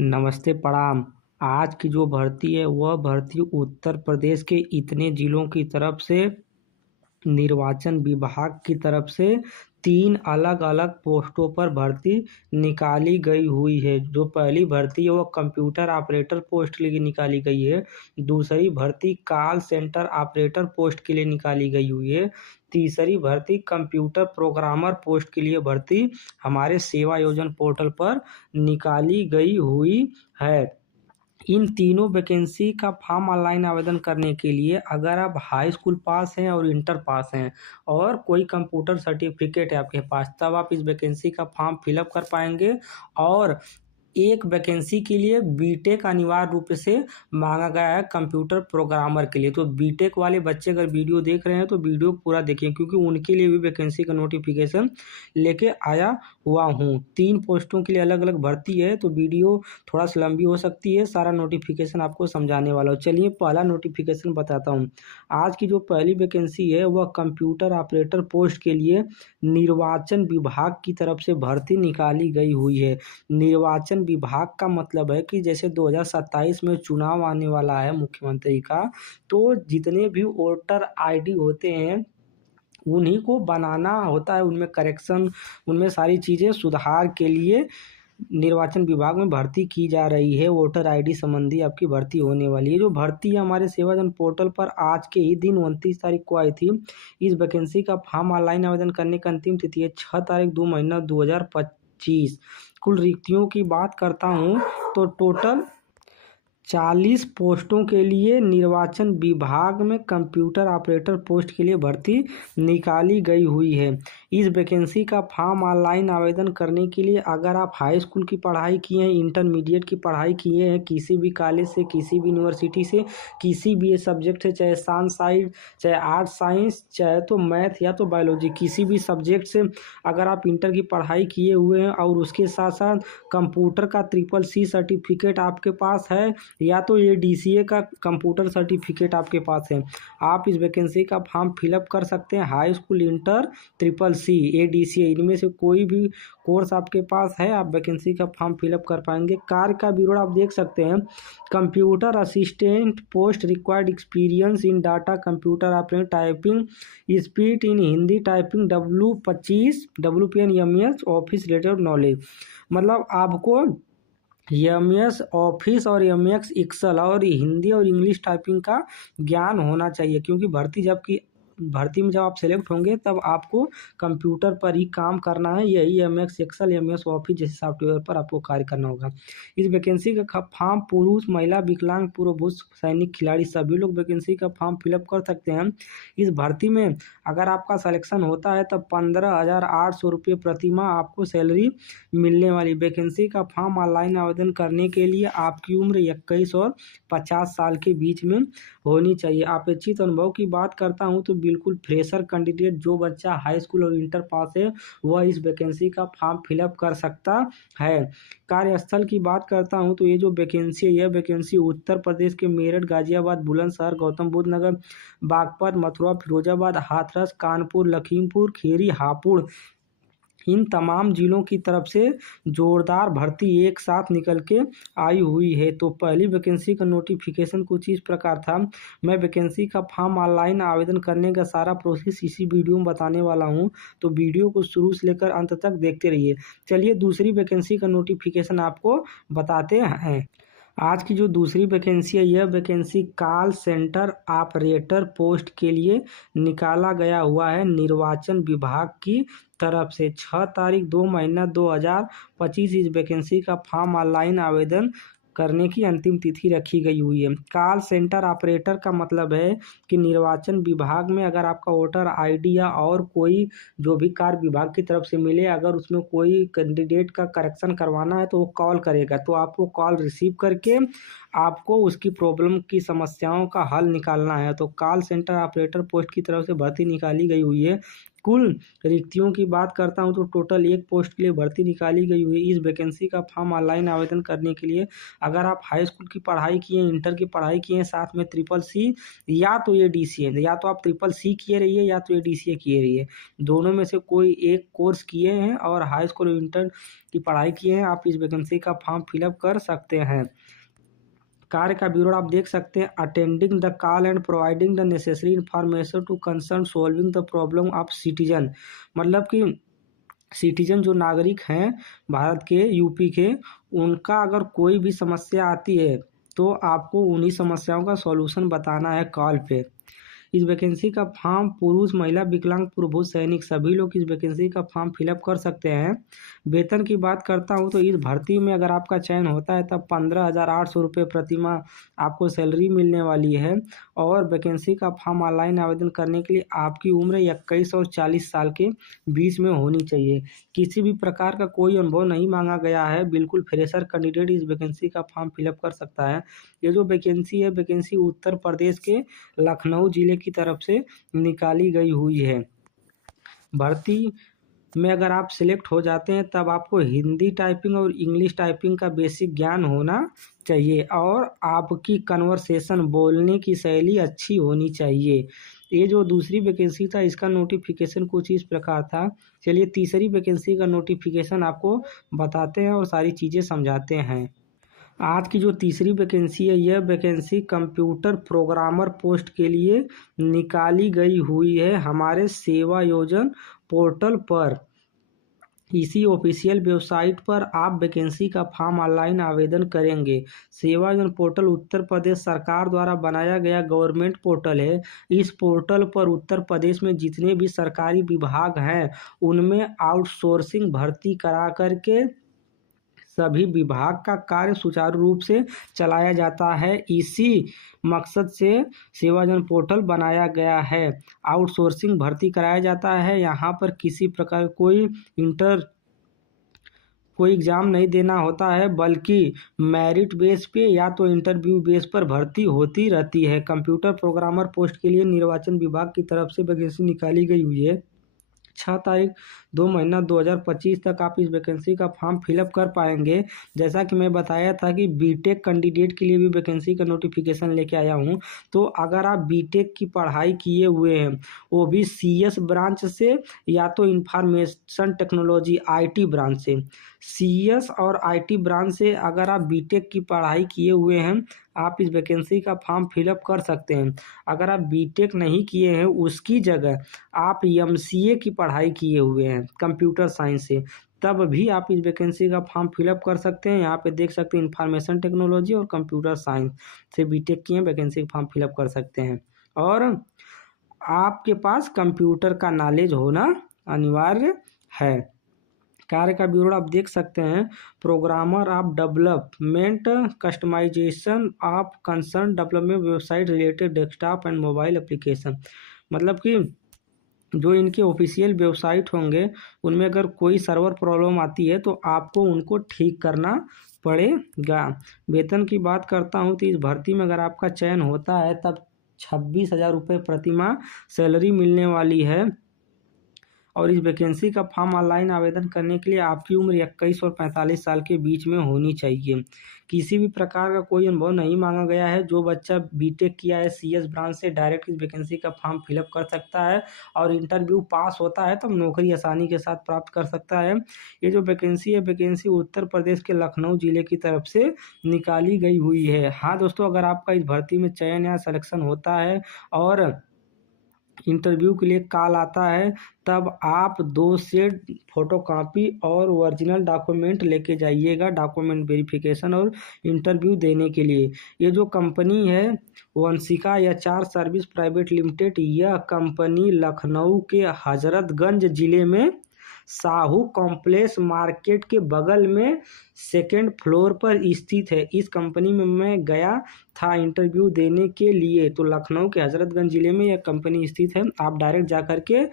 नमस्ते प्रणाम। आज की जो भर्ती है वह भर्ती उत्तर प्रदेश के इतने जिलों की तरफ से निर्वाचन विभाग की तरफ से 3 अलग-अलग पोस्टों पर भर्ती निकाली गई हुई है। जो पहली भर्ती है वो कंप्यूटर ऑपरेटर पोस्ट के लिए निकाली गई है। दूसरी भर्ती कॉल सेंटर ऑपरेटर पोस्ट के लिए निकाली गई हुई है। तीसरी भर्ती कंप्यूटर प्रोग्रामर पोस्ट के लिए भर्ती हमारे सेवा योजन पोर्टल पर निकाली गई हुई है। इन तीनों वैकेंसी का फॉर्म ऑनलाइन आवेदन करने के लिए अगर आप हाई स्कूल पास हैं और इंटर पास हैं और कोई कंप्यूटर सर्टिफिकेट है आपके पास, तब आप इस वैकेंसी का फॉर्म फिलअप कर पाएंगे। और एक वैकेंसी के लिए बीटेक अनिवार्य रूप से मांगा गया है कंप्यूटर प्रोग्रामर के लिए। तो बीटेक वाले बच्चे अगर वीडियो देख रहे हैं तो वीडियो पूरा देखिए, क्योंकि उनके लिए भी वैकेंसी का नोटिफिकेशन लेके आया हुआ हूँ। 3 पोस्टों के लिए अलग अलग भर्ती है, तो वीडियो थोड़ा सा लंबी हो सकती है। सारा नोटिफिकेशन आपको समझाने वाला हूँ। चलिए पहला नोटिफिकेशन बताता हूँ। आज की जो पहली वैकेंसी है वह कंप्यूटर ऑपरेटर पोस्ट के लिए निर्वाचन विभाग की तरफ से भर्ती निकाली गई हुई है। निर्वाचन विभाग का मतलब है कि जैसे 2027 में चुनाव आने वाला है मुख्यमंत्री का, तो जितने भी वोटर आईडी होते हैं उन्हीं को बनाना होता है, उनमें करेक्शन, उनमें सारी चीज़ें सुधार के लिए निर्वाचन विभाग में भर्ती की जा रही है। वोटर आईडी संबंधी आपकी भर्ती होने वाली है। जो भर्ती है हमारे सेवाजन पोर्टल पर आज के ही दिन 29 तारीख को आई थी। इस वैकेंसी का फॉर्म ऑनलाइन आवेदन करने का अंतिम तिथि है 6 तारीख 2 महीना 2025। कुल रिक्तियों की बात करता हूँ तो टोटल 40 पोस्टों के लिए निर्वाचन विभाग में कंप्यूटर ऑपरेटर पोस्ट के लिए भर्ती निकाली गई हुई है। इस वैकेंसी का फॉर्म ऑनलाइन आवेदन करने के लिए अगर आप हाई स्कूल की पढ़ाई किए हैं, इंटरमीडिएट की पढ़ाई किए हैं, किसी भी कॉलेज से, किसी भी यूनिवर्सिटी से, किसी भी सब्जेक्ट से, चाहे साइंस, चाहे आर्ट साइंस, चाहे तो मैथ या तो बायोलॉजी, किसी भी सब्जेक्ट से अगर आप इंटर की पढ़ाई किए हुए हैं और उसके साथ साथ कंप्यूटर का CCC सर्टिफिकेट आपके पास है या तो ये DCA का कंप्यूटर सर्टिफिकेट आपके पास है, आप इस वैकेंसी का फॉर्म फिलअप कर सकते हैं। High school, inter, CCC, DCA इनमें से कोई भी कोर्स आपके पास है, आप वैकेंसी का फॉर्म फिलअप कर पाएंगे। कार्य का विवरण आप देख सकते हैं। Computer assistant post required experience in data computer operator typing speed in Hindi typing W25 WPN MS office related knowledge. मतलब आपको MS ऑफिस और MS एक्सेल और हिंदी और इंग्लिश टाइपिंग का ज्ञान होना चाहिए, क्योंकि भर्ती में जब आप सेलेक्ट होंगे तब आपको कंप्यूटर पर ही काम करना है। यही MS एक्सेल, MS ऑफिस जैसे सॉफ्टवेयर पर आपको कार्य करना होगा। इस वैकेंसी का फॉर्म पुरुष, महिला, विकलांग, पूर्व भूत सैनिक, खिलाड़ी सभी लोग वैकेंसी का फॉर्म फिलअप कर सकते हैं। इस भर्ती में अगर आपका सिलेक्शन होता है तब 15,800 रुपये प्रतिमाह आपको सैलरी मिलने वाली। वैकेंसी का फॉर्म ऑनलाइन आवेदन करने के लिए आपकी उम्र 21 और 50 साल के बीच में होनी चाहिए। अपेक्षित अनुभव की बात करता हूं तो बिल्कुल फ्रेशर कैंडिडेट, जो बच्चा हाई स्कूल और इंटर पास है, वह इस वैकेंसी का फॉर्म फिलअप कर सकता है। कार्यस्थल की बात करता हूं तो ये जो वैकेंसी है, यह वैकेंसी उत्तर प्रदेश के मेरठ, गाजियाबाद, बुलंदशहर, गौतम बुद्ध नगर, बागपत, मथुरा, फिरोजाबाद, हाथरस, कानपुर, लखीमपुर खीरी, हापुड़, इन तमाम जिलों की तरफ से जोरदार भर्ती एक साथ निकल के आई हुई है। तो पहली वैकेंसी का नोटिफिकेशन कुछ इस प्रकार था। मैं वैकेंसी का फॉर्म ऑनलाइन आवेदन करने का सारा प्रोसेस इसी वीडियो में बताने वाला हूं, तो वीडियो को शुरू से लेकर अंत तक देखते रहिए। चलिए दूसरी वैकेंसी का नोटिफिकेशन आपको बताते हैं। आज की जो दूसरी वैकेंसी है, यह vacancy call centre operator post के लिए निकाला गया हुआ है निर्वाचन विभाग की तरफ से। 6 तारीख 2 महीना 2025 इस वैकेंसी का फॉर्म ऑनलाइन आवेदन करने की अंतिम तिथि रखी गई हुई है। कॉल सेंटर ऑपरेटर का मतलब है कि निर्वाचन विभाग में अगर आपका वोटर आईडी या और कोई जो भी कार्य विभाग की तरफ से मिले, अगर उसमें कोई कैंडिडेट का करेक्शन करवाना है तो वो कॉल करेगा, तो आपको कॉल रिसीव करके आपको उसकी प्रॉब्लम की समस्याओं का हल निकालना है। तो कॉल सेंटर ऑपरेटर पोस्ट की तरफ से भर्ती निकाली गई हुई है। कुल रिक्तियों की बात करता हूं तो टोटल 1 पोस्ट के लिए भर्ती निकाली गई हुई है। इस वैकेंसी का फॉर्म ऑनलाइन आवेदन करने के लिए अगर आप हाई स्कूल की पढ़ाई किए, इंटर की पढ़ाई किए, साथ में ट्रिपल सी या तो ये DCA, या तो आप ट्रिपल सी किए रहिए या तो ये DCA किए रहिए, दोनों में से कोई एक कोर्स किए हैं और हाई स्कूल और इंटर की पढ़ाई किए हैं, आप इस वैकेंसी का फॉर्म फिलअप कर सकते हैं। कार्य का विवरण आप देख सकते हैं। Attending the call and providing the necessary information to concern solving the problem of citizen, मतलब कि सिटीजन जो नागरिक हैं भारत के, यूपी के, उनका अगर कोई भी समस्या आती है तो आपको उन्हीं समस्याओं का सॉल्यूशन बताना है कॉल पे। इस वैकेंसी का फॉर्म पुरुष, महिला, विकलांग, पुरुष, सैनिक सभी लोग इस वैकेंसी का फॉर्म फिलअप कर सकते हैं। वेतन की बात करता हूं तो इस भर्ती में अगर आपका चयन होता है तब 15,800 रुपये प्रतिमाह आपको सैलरी मिलने वाली है। और वैकेंसी का फॉर्म ऑनलाइन आवेदन करने के लिए आपकी उम्र 21 और 40 साल के बीच में होनी चाहिए। किसी भी प्रकार का कोई अनुभव नहीं मांगा गया है, बिल्कुल फ्रेशर कैंडिडेट इस वैकेंसी का फॉर्म फिलअप कर सकता है। ये जो वैकेंसी है, वैकेंसी उत्तर प्रदेश के लखनऊ जिले की तरफ से निकाली गई हुई है। भर्ती में अगर आप सिलेक्ट हो जाते हैं तब आपको हिंदी टाइपिंग और इंग्लिश टाइपिंग का बेसिक ज्ञान होना चाहिए और आपकी कन्वर्सेशन, बोलने की शैली अच्छी होनी चाहिए। ये जो दूसरी वैकेंसी था इसका नोटिफिकेशन कुछ इस प्रकार था। चलिए तीसरी वैकेंसी का नोटिफिकेशन आपको बताते हैं और सारी चीज़ें समझाते हैं। आज की जो तीसरी वैकेंसी है, यह वैकेंसी कंप्यूटर प्रोग्रामर पोस्ट के लिए निकाली गई हुई है हमारे सेवा योजन पोर्टल पर। इसी ऑफिशियल वेबसाइट पर आप वैकेंसी का फॉर्म ऑनलाइन आवेदन करेंगे। सेवा योजन पोर्टल उत्तर प्रदेश सरकार द्वारा बनाया गया गवर्नमेंट पोर्टल है। इस पोर्टल पर उत्तर प्रदेश में जितने भी सरकारी विभाग हैं उनमें आउटसोर्सिंग भर्ती करा करके सभी विभाग का कार्य सुचारू रूप से चलाया जाता है। इसी मकसद से सेवाजन पोर्टल बनाया गया है। आउटसोर्सिंग भर्ती कराया जाता है। यहाँ पर किसी प्रकार कोई एग्ज़ाम नहीं देना होता है, बल्कि मेरिट बेस पे या तो इंटरव्यू बेस पर भर्ती होती रहती है। कंप्यूटर प्रोग्रामर पोस्ट के लिए निर्वाचन विभाग की तरफ से वैकेंसी निकाली गई हुई है। 6 तारीख 2 महीना 2025 तक आप इस वैकेंसी का फॉर्म फिलअप कर पाएंगे। जैसा कि मैं बताया था कि बीटेक कैंडिडेट के लिए भी वैकेंसी का नोटिफिकेशन लेके आया हूं। तो अगर आप बीटेक की पढ़ाई किए हुए हैं, वो भी CS ब्रांच से या तो इंफॉर्मेशन टेक्नोलॉजी IT ब्रांच से, CS और IT ब्रांच से अगर आप बीटेक की पढ़ाई किए हुए हैं, आप इस वैकेंसी का फॉर्म फिलअप कर सकते हैं। अगर आप बीटेक नहीं किए हैं, उसकी जगह आप MCA की पढ़ाई किए हुए हैं कंप्यूटर साइंस से, तब भी आप इस वैकेंसी का फॉर्म फिलअप कर सकते हैं। यहाँ पे देख सकते हैं इंफॉर्मेशन टेक्नोलॉजी और कंप्यूटर साइंस से बीटेक किए वैकेंसी का फॉर्म फिलअप कर सकते हैं। और आपके पास कंप्यूटर का नॉलेज होना अनिवार्य है। कार्य का विवरण आप देख सकते हैं। Programmer of development customization of concern development website related desktop and mobile application, मतलब कि जो इनके ऑफिशियल वेबसाइट होंगे उनमें अगर कोई सर्वर प्रॉब्लम आती है तो आपको उनको ठीक करना पड़ेगा। वेतन की बात करता हूँ तो इस भर्ती में अगर आपका चयन होता है तब 26,000 रुपये प्रतिमाह सैलरी मिलने वाली है। और इस वैकेंसी का फॉर्म ऑनलाइन आवेदन करने के लिए आपकी उम्र 21 और 45 साल के बीच में होनी चाहिए। किसी भी प्रकार का कोई अनुभव नहीं मांगा गया है। जो बच्चा बीटेक किया है CS ब्रांच से डायरेक्ट इस वैकेंसी का फॉर्म फिलअप कर सकता है और इंटरव्यू पास होता है तो नौकरी आसानी के साथ प्राप्त कर सकता है। ये जो वैकेंसी है, वैकेंसी उत्तर प्रदेश के लखनऊ जिले की तरफ से निकाली गई हुई है। हाँ दोस्तों, अगर आपका इस भर्ती में चयन या सिलेक्शन होता है और इंटरव्यू के लिए कॉल आता है तब आप 2 सेट फोटोकॉपी और ओरिजिनल डॉक्यूमेंट लेके जाइएगा, डॉक्यूमेंट वेरिफिकेशन और इंटरव्यू देने के लिए। ये जो कंपनी है Vanshika HR service private limited, यह कंपनी लखनऊ के हजरतगंज जिले में साहू कॉम्प्लेक्स मार्केट के बगल में 2nd फ्लोर पर स्थित है। इस कंपनी में मैं गया था इंटरव्यू देने के लिए। तो लखनऊ के हजरतगंज जिले में यह कंपनी स्थित है। आप डायरेक्ट जा कर के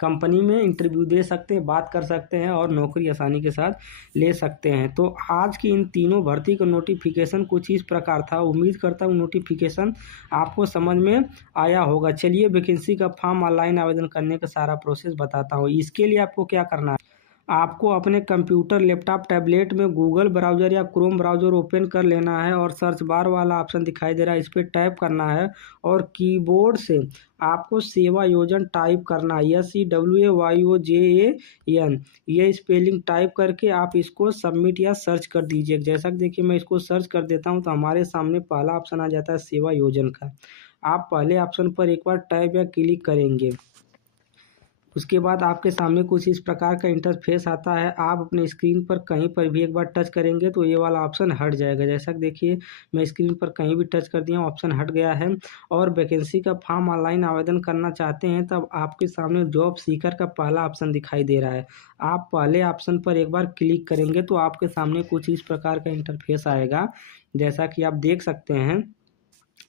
कंपनी में इंटरव्यू दे सकते हैं, बात कर सकते हैं और नौकरी आसानी के साथ ले सकते हैं। तो आज की इन तीनों भर्ती का नोटिफिकेशन कुछ इस प्रकार था। उम्मीद करता हूँ नोटिफिकेशन आपको समझ में आया होगा। चलिए वैकेंसी का फॉर्म ऑनलाइन आवेदन करने का सारा प्रोसेस बताता हूँ। इसके लिए आपको क्या करना है, आपको अपने कंप्यूटर, लैपटॉप, टैबलेट में गूगल ब्राउज़र या क्रोम ब्राउज़र ओपन कर लेना है और सर्च बार वाला ऑप्शन दिखाई दे रहा है, इस पर टैप करना है और कीबोर्ड से आपको सेवा योजन टाइप करना है, SEWAYOJAN, ये स्पेलिंग टाइप करके आप इसको सबमिट या सर्च कर दीजिए। जैसा कि देखिए मैं इसको सर्च कर देता हूँ तो हमारे सामने पहला ऑप्शन आ जाता है सेवा योजन का। आप पहले ऑप्शन पर एक बार टैप या क्लिक करेंगे, उसके बाद आपके सामने कुछ इस प्रकार का इंटरफेस आता है। आप अपने स्क्रीन पर कहीं पर भी एक बार टच करेंगे तो ये वाला ऑप्शन हट जाएगा। जैसा कि देखिए मैं स्क्रीन पर कहीं भी टच कर दिया, ऑप्शन हट गया है। और वैकेंसी का फॉर्म ऑनलाइन आवेदन करना चाहते हैं तब आपके सामने जॉब सीकर का पहला ऑप्शन दिखाई दे रहा है। आप पहले ऑप्शन पर एक बार क्लिक करेंगे तो आपके सामने कुछ इस प्रकार का इंटरफेस आएगा, जैसा कि आप देख सकते हैं।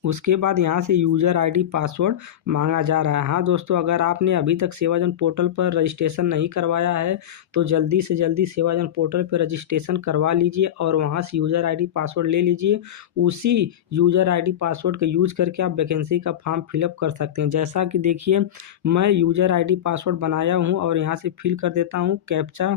उसके बाद यहाँ से यूज़र आईडी पासवर्ड मांगा जा रहा है। हाँ दोस्तों, अगर आपने अभी तक सेवाजन पोर्टल पर रजिस्ट्रेशन नहीं करवाया है तो जल्दी से जल्दी सेवाजन पोर्टल पर रजिस्ट्रेशन करवा लीजिए और वहाँ से यूज़र आईडी पासवर्ड ले लीजिए। उसी यूज़र आईडी पासवर्ड का यूज करके आप वैकेंसी का फॉर्म फिलअप कर सकते हैं। जैसा कि देखिए मैं यूज़र आईडी पासवर्ड बनाया हूँ और यहाँ से फिल कर देता हूँ। कैप्चा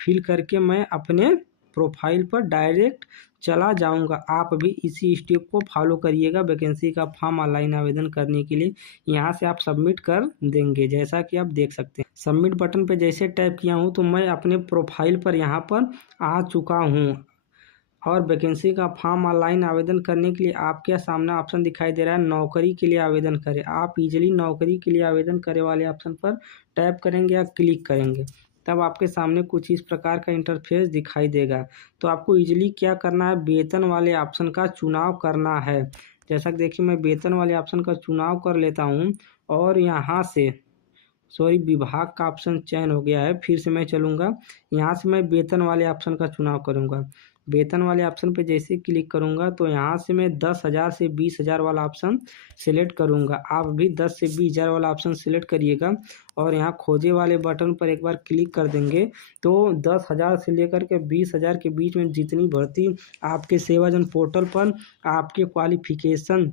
फिल करके मैं अपने प्रोफाइल पर डायरेक्ट चला जाऊंगा। आप भी इसी स्टेप को फॉलो करिएगा वैकेंसी का फॉर्म ऑनलाइन आवेदन करने के लिए। यहाँ से आप सबमिट कर देंगे, जैसा कि आप देख सकते हैं। सबमिट बटन पे जैसे टैप किया हूँ तो मैं अपने प्रोफाइल पर यहाँ पर आ चुका हूँ और वैकेंसी का फॉर्म ऑनलाइन आवेदन करने के लिए आपके सामने ऑप्शन दिखाई दे रहा है नौकरी के लिए आवेदन करें। आप इजीली नौकरी के लिए आवेदन करे वाले ऑप्शन पर टैप करेंगे या क्लिक करेंगे, तब आपके सामने कुछ इस प्रकार का इंटरफेस दिखाई देगा। तो आपको इजीली क्या करना है, वेतन वाले ऑप्शन का चुनाव करना है। जैसा कि देखिए मैं वेतन वाले ऑप्शन का चुनाव कर लेता हूँ और यहाँ से विभाग का ऑप्शन चयन हो गया है। फिर से मैं चलूँगा, यहाँ से मैं वेतन वाले ऑप्शन का चुनाव करूँगा। वेतन वाले ऑप्शन पे जैसे क्लिक करूँगा तो यहाँ से मैं 10,000 से 20,000 वाला ऑप्शन सिलेक्ट करूँगा। आप भी 10 से 20,000 वाला ऑप्शन सिलेक्ट करिएगा और यहाँ खोजे वाले बटन पर एक बार क्लिक कर देंगे तो 10,000 से लेकर के 20,000 के बीच में जितनी भर्ती आपके सेवाजन पोर्टल पर आपके क्वालिफिकेशन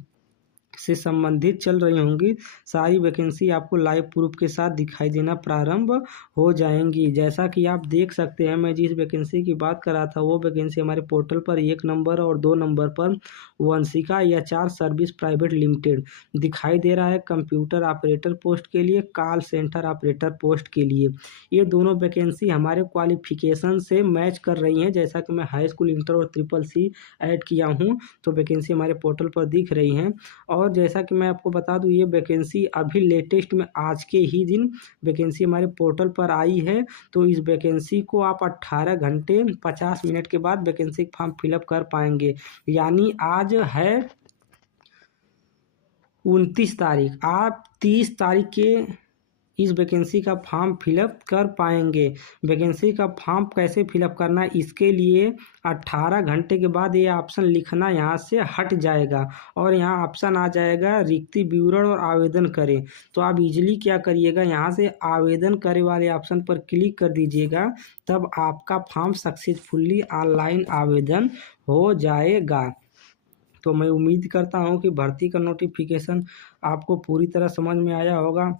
से संबंधित चल रही होंगी, सारी वैकेंसी आपको लाइव प्रूफ के साथ दिखाई देना प्रारंभ हो जाएंगी। जैसा कि आप देख सकते हैं मैं जिस वैकेंसी की बात कर रहा था वो वैकेंसी हमारे पोर्टल पर 1 नंबर और 2 नंबर पर Vanshika HR service private limited दिखाई दे रहा है। कंप्यूटर ऑपरेटर पोस्ट के लिए, कॉल सेंटर ऑपरेटर पोस्ट के लिए, ये दोनों वैकेंसी हमारे क्वालिफिकेशन से मैच कर रही हैं। जैसा कि मैं हाई स्कूल, इंटर और SSC ऐड किया हूँ तो वैकेंसी हमारे पोर्टल पर दिख रही हैं। और जैसा कि मैं आपको बता दूं ये वैकेंसी अभी लेटेस्ट में आज के ही दिन वैकेंसी हमारे पोर्टल पर आई है। तो इस वैकेंसी को आप 18 घंटे 50 मिनट के बाद वैकेंसी फॉर्म फिलअप कर पाएंगे। यानी आज है 29 तारीख, आप 30 तारीख के इस वैकेंसी का फॉर्म फिलअप कर पाएंगे। वैकेंसी का फॉर्म कैसे फिलअप करना है, इसके लिए 18 घंटे के बाद ये ऑप्शन लिखना यहाँ से हट जाएगा और यहाँ ऑप्शन आ जाएगा रिक्ति विवरण और आवेदन करें। तो आप इजीली क्या करिएगा, यहाँ से आवेदन करे वाले ऑप्शन पर क्लिक कर दीजिएगा, तब आपका फॉर्म सक्सेसफुली ऑनलाइन आवेदन हो जाएगा। तो मैं उम्मीद करता हूँ कि भर्ती का नोटिफिकेशन आपको पूरी तरह समझ में आया होगा।